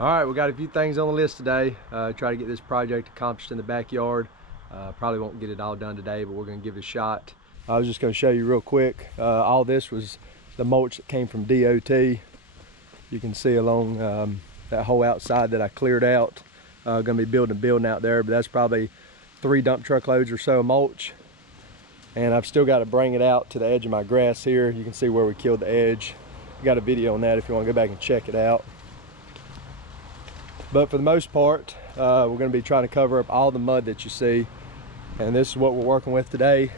All right, we got a few things on the list today. Try to get this project accomplished in the backyard. Probably won't get it all done today, but we're gonna give it a shot. I was just gonna show you real quick. All this was the mulch that came from DOT. You can see along that whole outside that I cleared out. Gonna be building a building out there, but that's probably 3 dump truck loads or so of mulch. And I've still got to bring it out to the edge of my grass here. You can see where we killed the edge. Got a video on that if you want to go back and check it out. But for the most part, we're going to be trying to cover up all the mud that you see. And this is what we're working with today.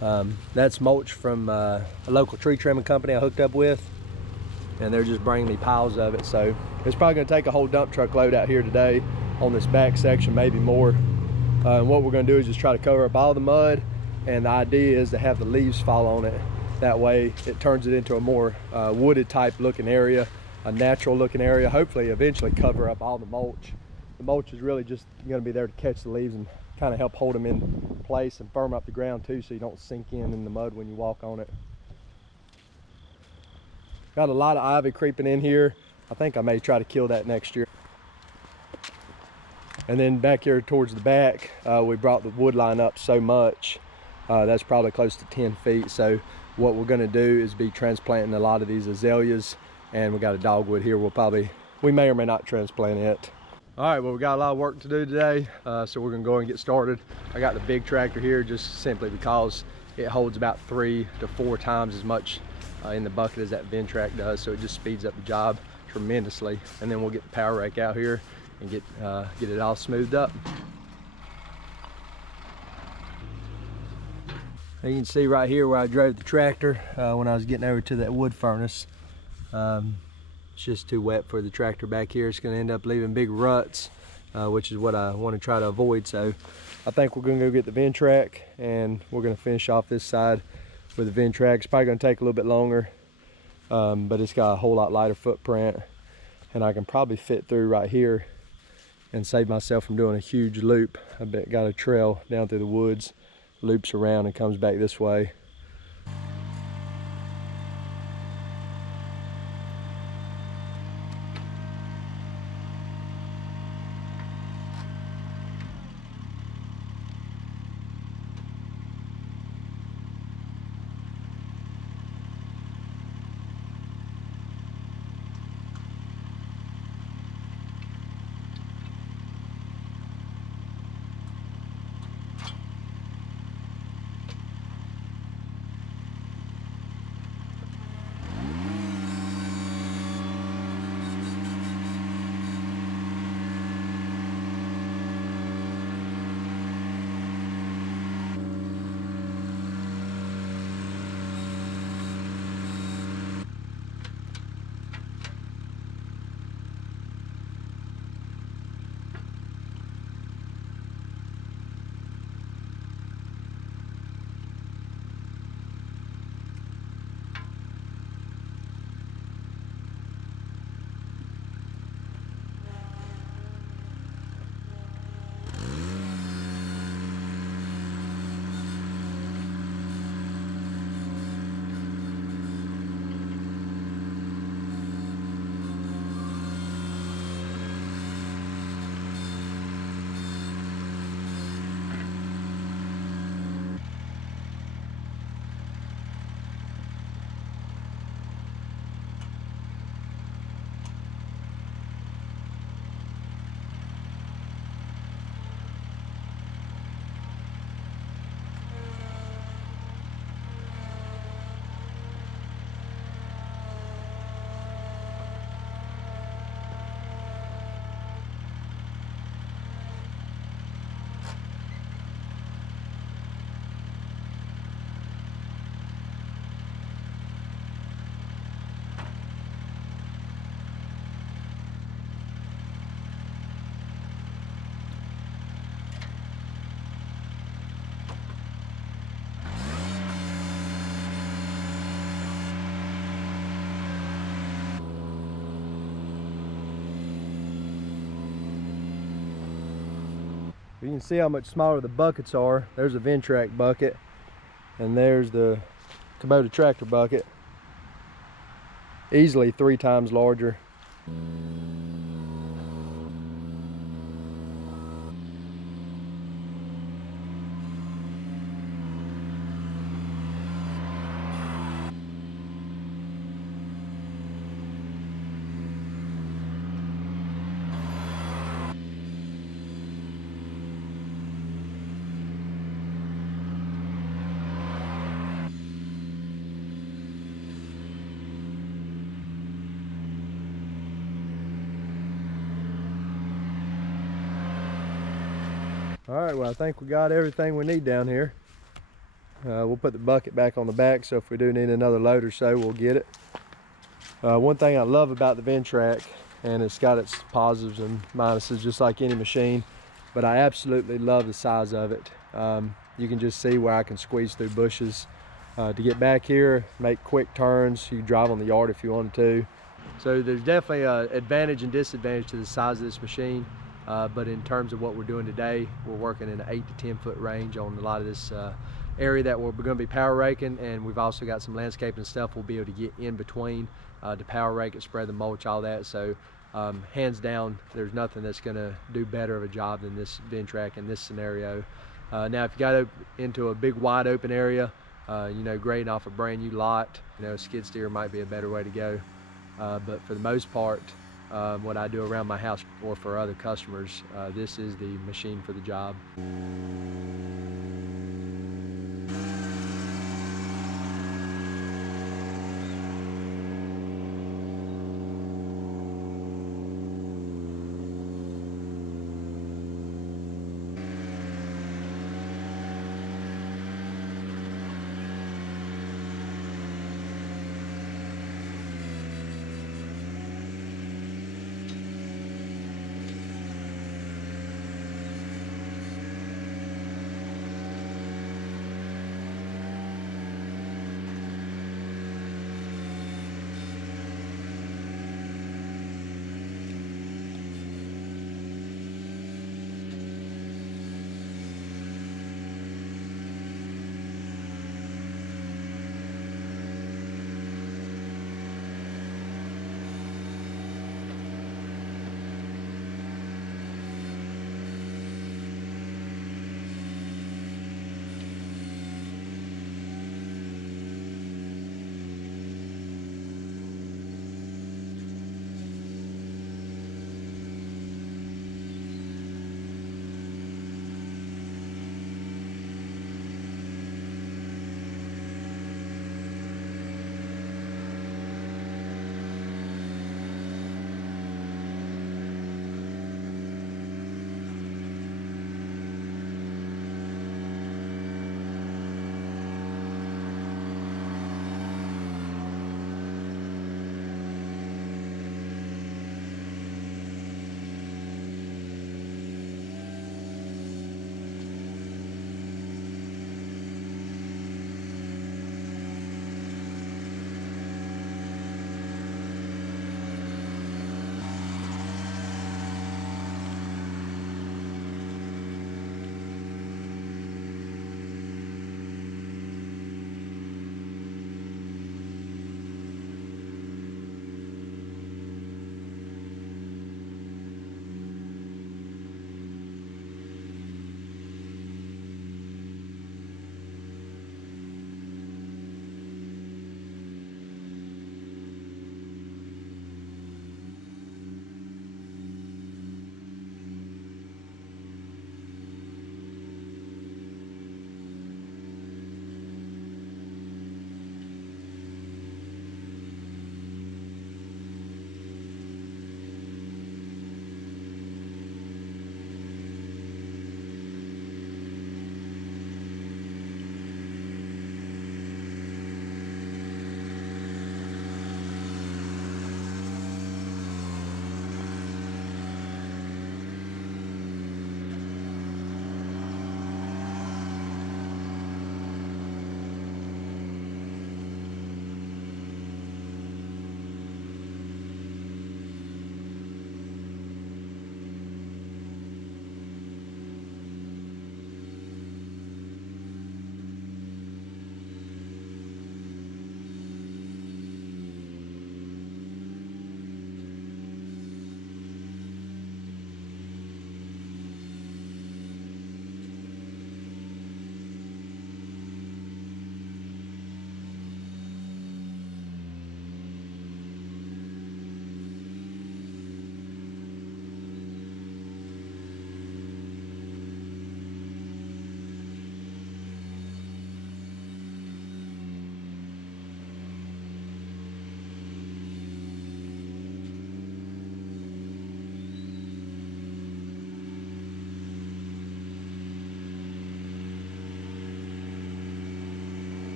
That's mulch from a local tree trimming company I hooked up with. And they're just bringing me piles of it. So it's probably going to take a whole dump truck load out here today on this back section, maybe more. And what we're going to do is just try to cover up all the mud. And the idea is to have the leaves fall on it. That way it turns it into a more wooded type looking area, a natural looking area. Hopefully eventually cover up all the mulch. The mulch is really just going to be there to catch the leaves and kind of help hold them in place and firm up the ground too, so you don't sink in the mud when you walk on it. Got a lot of ivy creeping in here. I think I may try to kill that next year. And then back here towards the back, we brought the wood line up so much. That's probably close to 10 feet. So what we're gonna do is be transplanting a lot of these azaleas, and we got a dogwood here. We may or may not transplant it. All right, well, we got a lot of work to do today. So we're gonna go and get started. I got the big tractor here just simply because it holds about 3 to 4 times as much in the bucket as that Ventrac does. So it just speeds up the job tremendously. And then we'll get the power rake out here and get it all smoothed up. You can see right here where I drove the tractor when I was getting over to that wood furnace. It's just too wet for the tractor back here. It's going to end up leaving big ruts, which is what I want to try to avoid. So I think we're going to go get the Ventrac, and we're going to finish off this side with the Ventrac. It's probably going to take a little bit longer, but it's got a whole lot lighter footprint, and I can probably fit through right here and save myself from doing a huge loop. I got a trail down through the woods, loops around and comes back this way. You can see how much smaller the buckets are. There's a Ventrac bucket, and there's the Kubota tractor bucket. Easily 3 times larger. All right, well, I think we got everything we need down here. We'll put the bucket back on the back, so if we do need another load or so, we'll get it. One thing I love about the Ventrac, and it's got its positives and minuses just like any machine, but I absolutely love the size of it. You can just see where I can squeeze through bushes to get back here, make quick turns. You can drive on the yard if you wanted to. So there's definitely an advantage and disadvantage to the size of this machine, but in terms of what we're doing today, we're working in an 8 to 10 foot range on a lot of this area that we're going to be power raking, and we've also got some landscaping stuff we'll be able to get in between to power rake it, spread the mulch, all that. So hands down, there's nothing that's going to do better of a job than this Ventrac in this scenario. Now, if you got into a big wide open area, you know, grading off a brand new lot, you know, a skid steer might be a better way to go. But for the most part, what I do around my house or for other customers, this is the machine for the job.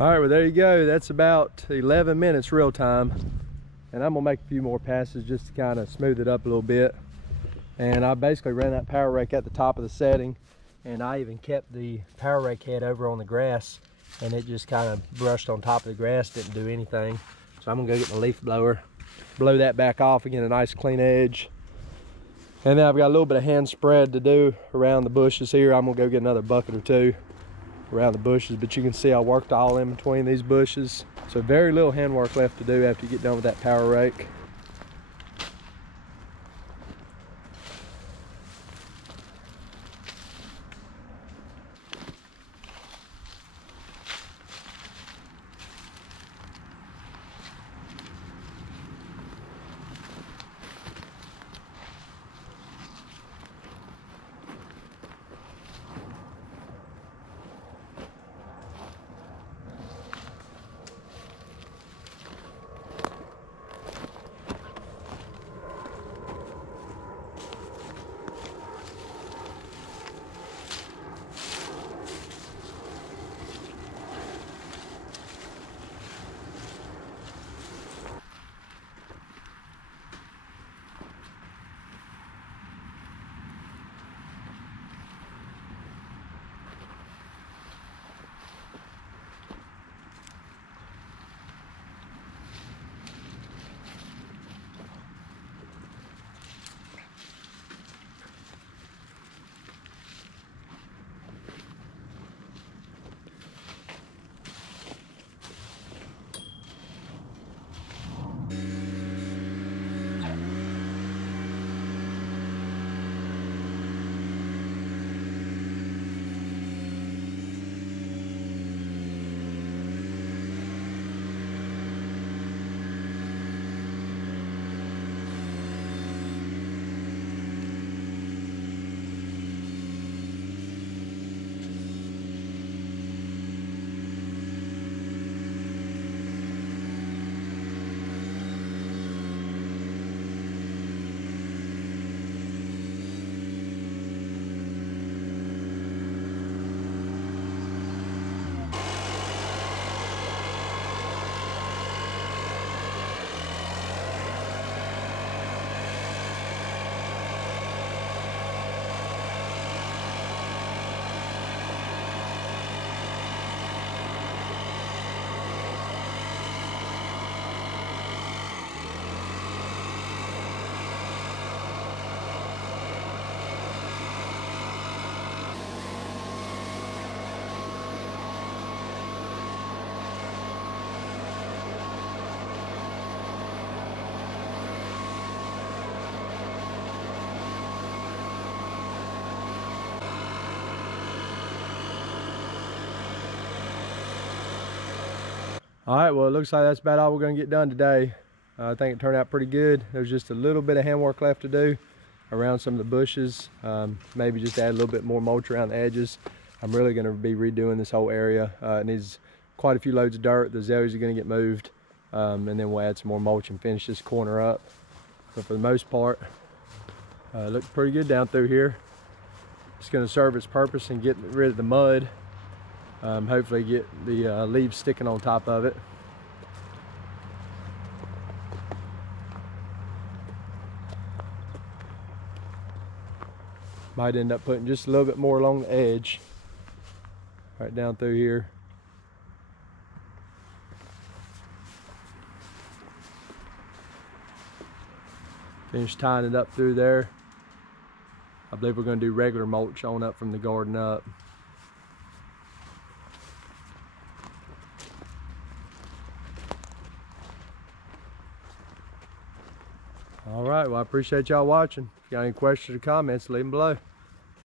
All right, well there you go. That's about 11 minutes real time. And I'm gonna make a few more passes just to kind of smooth it up a little bit. And I basically ran that power rake at the top of the setting, and I even kept the power rake head over on the grass, and it just kind of brushed on top of the grass, didn't do anything. So I'm gonna go get my leaf blower, blow that back off and get a nice clean edge. And then I've got a little bit of hand spread to do around the bushes here. I'm gonna go get another bucket or two around the bushes, but you can see I worked all in between these bushes. So very little handwork left to do after you get done with that power rake. All right, well, it looks like that's about all we're gonna get done today. I think it turned out pretty good. There's just a little bit of handwork left to do around some of the bushes. Maybe just add a little bit more mulch around the edges. I'm really gonna be redoing this whole area. It needs quite a few loads of dirt. The azaleas are gonna get moved. And then we'll add some more mulch and finish this corner up. But for the most part, it looks pretty good down through here. It's gonna serve its purpose and get rid of the mud. Hopefully get the leaves sticking on top of it. Might end up putting just a little bit more along the edge, right down through here. Finish tying it up through there. I believe we're going to do regular mulch on up from the garden up. All right, well, I appreciate y'all watching. If you got any questions or comments, leave them below.